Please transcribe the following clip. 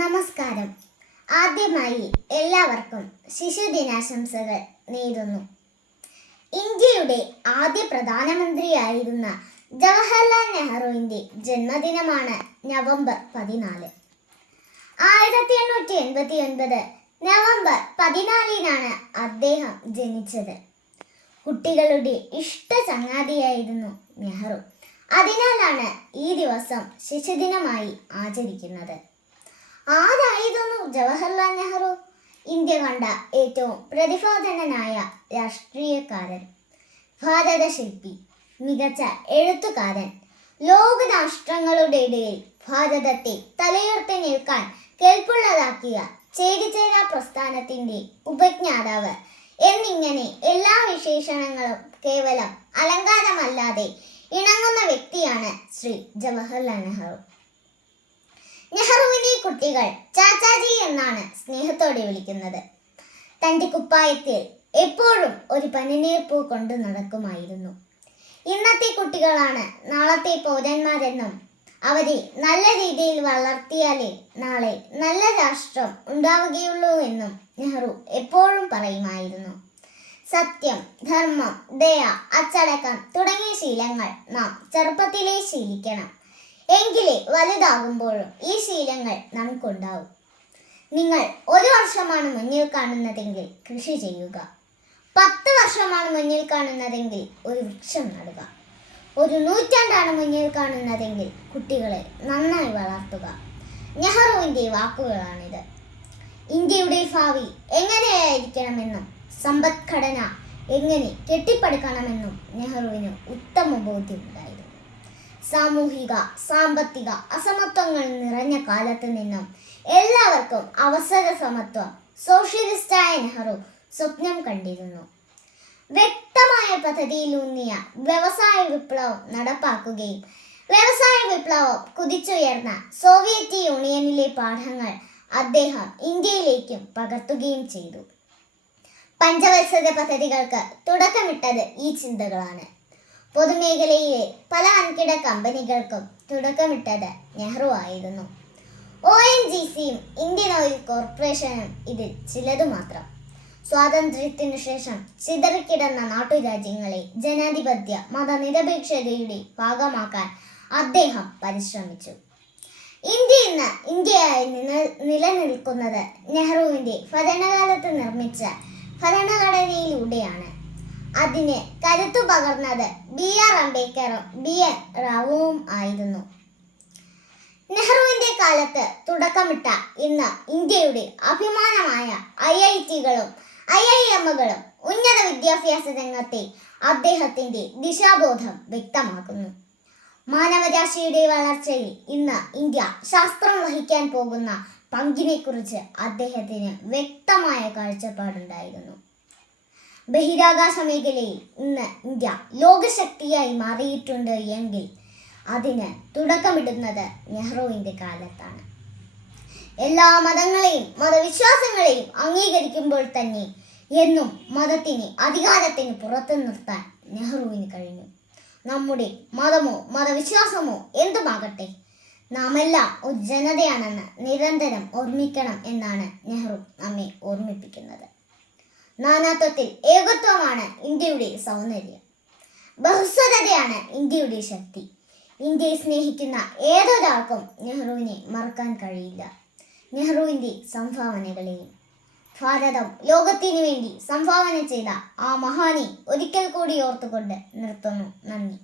നമസ്കാരം. ആദ്യമായി എല്ലാവർക്കും ശിശുദിനാശംസകൾ നേരുന്നു. ഇന്ത്യയുടെ ആദ്യ പ്രധാനമന്ത്രിയായിരുന്ന ജവഹർലാൽ നെഹ്റുവിന്റെ ജന്മദിനമാണ് നവംബർ പതിനാല്. ആയിരത്തി എണ്ണൂറ്റി എൺപത്തി ഒൻപത് നവംബർ പതിനാലിനാണ് അദ്ദേഹം ജനിച്ചത്. കുട്ടികളുടെ ഇഷ്ട ചങ്ങാതിയായിരുന്നു നെഹ്റു. അതിനാലാണ് ഈ ദിവസം ശിശുദിനമായി ആചരിക്കുന്നത്. ആരായിരുന്നു ജവഹർലാൽ നെഹ്റു? ഇന്ത്യ കണ്ട ഏറ്റവും പ്രതിഭാധനനായ രാഷ്ട്രീയക്കാരൻ ഭാരതശില്പി മികച്ച എഴുത്തുകാരൻ ലോകരാഷ്ട്രങ്ങളുടെ ഇടയിൽ ഭാരതത്തെ തലയുയർത്തി നിൽക്കാൻ കേൾപ്പുള്ളതാക്കിയ ചേരിചേരാ പ്രസ്ഥാനത്തിന്റെ ഉപജ്ഞാതാവ് എന്നിങ്ങനെ എല്ലാ വിശേഷണങ്ങളും കേവലം അലങ്കാരമല്ലാതെ ഇണങ്ങുന്ന വ്യക്തിയാണ് ശ്രീ ജവഹർലാൽ നെഹ്റു. നെഹ്റുവിനെ കുട്ടികൾ ചാച്ചാജി എന്നാണ് സ്നേഹത്തോടെ വിളിക്കുന്നത്. തന്റെ കുപ്പായത്തിൽ എപ്പോഴും ഒരു പനിനീർപ്പൂ കൊണ്ട് നടക്കുമായിരുന്നു. ഇന്നത്തെ കുട്ടികളാണ് നാളത്തെ പൗരന്മാരെന്നും അവരെ നല്ല രീതിയിൽ വളർത്തിയാലേ നാളെ നല്ല രാഷ്ട്രം ഉണ്ടാവുകയുള്ളൂ എന്നും നെഹ്റു എപ്പോഴും പറയുമായിരുന്നു. സത്യം ധർമ്മം ദയ അച്ചടക്കം തുടങ്ങിയ ശീലങ്ങൾ നാം ചെറുപ്പത്തിലേ ശീലിക്കണം. എങ്കിലേ വലുതാകുമ്പോഴും ഈ ശീലങ്ങൾ നമുക്കുണ്ടാവും. നിങ്ങൾ ഒരു വർഷമാണ് മുന്നിൽ കാണുന്നതെങ്കിൽ കൃഷി ചെയ്യുക. പത്ത് വർഷമാണ് മുന്നിൽ കാണുന്നതെങ്കിൽ ഒരു വൃക്ഷം നടുക. ഒരു നൂറ്റാണ്ടാണ് മുന്നിൽ കാണുന്നതെങ്കിൽ കുട്ടികളെ നന്നായി വളർത്തുക. നെഹ്റുവിന്റെ വാക്കുകളാണിത്. ഇന്ത്യയുടെ ഭാവി എങ്ങനെയായിരിക്കണമെന്നും സമ്പദ്ഘടന എങ്ങനെ കെട്ടിപ്പടുക്കണമെന്നും നെഹ്റുവിന് ഉത്തമ ബോധ്യമുണ്ടായിരുന്നു സാമൂഹിക സാമ്പത്തിക അസമത്വങ്ങൾ നിറഞ്ഞ കാലത്ത് നിന്നും എല്ലാവർക്കും അവസര സമത്വം സോഷ്യലിസ്റ്റായ നെഹ്റു സ്വപ്നം കണ്ടിരുന്നു. വ്യക്തമായ പദ്ധതിയിലൂന്നിയ വ്യവസായ വിപ്ലവം നടപ്പാക്കുകയും വ്യവസായ വിപ്ലവം കുതിച്ചുയർന്ന സോവിയറ്റ് യൂണിയനിലെ പാഠങ്ങൾ അദ്ദേഹം ഇന്ത്യയിലേക്കും പകർത്തുകയും ചെയ്തു. പഞ്ചവത്സര പദ്ധതികൾക്ക് തുടക്കമിട്ടത് ഈ ചിന്തകളാണ്. പൊതുമേഖലയിലെ പല വൻകിട കമ്പനികൾക്കും തുടക്കമിട്ടത് നെഹ്റു ആയിരുന്നു. ഒ എൻ ജി സിയും ഇന്ത്യൻ ഓയിൽ കോർപ്പറേഷനും ഇതിൽ ചിലതു മാത്രം സ്വാതന്ത്ര്യത്തിനു ശേഷം ചിതറിക്കിടന്ന നാട്ടുരാജ്യങ്ങളെ ജനാധിപത്യ മതനിരപേക്ഷതയുടെ ഭാഗമാക്കാൻ അദ്ദേഹം പരിശ്രമിച്ചു. ഇന്ത്യ ഇന്ന് ഇന്ത്യയായി നില- നിലനിൽക്കുന്നത് നെഹ്റുവിന്റെ ഭരണകാലത്ത് നിർമ്മിച്ച ഭരണഘടനയിലൂടെയാണ്. അതിന് കരുത്തു പകർന്നത് ബി ആർ അംബേദ്കറും ബി എൻ റാവുവും ആയിരുന്നു. നെഹ്റുവിന്റെ കാലത്ത് തുടക്കമിട്ട ഇന്ന് ഇന്ത്യയുടെ അഭിമാനമായ ഐ ഐ ടികളും ഐ ഐ എമ്മുകളും ഉന്നത വിദ്യാഭ്യാസ രംഗത്തെ അദ്ദേഹത്തിന്റെ ദിശാബോധം വ്യക്തമാക്കുന്നു. മാനവരാശിയുടെ വളർച്ചയിൽ ഇന്ന് ഇന്ത്യ ശാസ്ത്രം വഹിക്കാൻ പോകുന്ന പങ്കിനെക്കുറിച്ച് അദ്ദേഹത്തിന് വ്യക്തമായ കാഴ്ചപ്പാടുണ്ടായിരുന്നു. ബഹിരാകാശ മേഖലയിൽ ഇന്ന് ഇന്ത്യ ലോകശക്തിയായി മാറിയിട്ടുണ്ട് എങ്കിൽ അതിന് തുടക്കമിടുന്നത് നെഹ്റുവിന്റെ കാലത്താണ്. എല്ലാ മതങ്ങളെയും മതവിശ്വാസങ്ങളെയും അംഗീകരിക്കുമ്പോൾ തന്നെ എന്നും മതത്തിന് അധികാരത്തിന് പുറത്തു നിർത്താൻ നെഹ്റുവിന് കഴിഞ്ഞു. നമ്മുടെ മതമോ മതവിശ്വാസമോ എന്തുമാകട്ടെ നാമെല്ലാം ഒരു ജനതയാണെന്ന് നിരന്തരം ഓർമ്മിക്കണം എന്നാണ് നെഹ്റു നമ്മെ ഓർമ്മിപ്പിക്കുന്നത്. നാനാത്വത്തിൽ ഏകത്വമാണ് ഇന്ത്യയുടെ സൗന്ദര്യം. ബഹുസ്വതയാണ് ഇന്ത്യയുടെ ശക്തി. ഇന്ത്യയെ സ്നേഹിക്കുന്ന ഏതൊരാൾക്കും നെഹ്റുവിനെ മറക്കാൻ കഴിയില്ല. നെഹ്റുവിന്റെ സംഭാവനകളെയും ഭാരതം ലോകത്തിനു വേണ്ടി സംഭാവന ചെയ്ത ആ മഹാനെ ഒരിക്കൽ കൂടി ഓർത്തുകൊണ്ട് നിർത്തുന്നു. നന്ദി.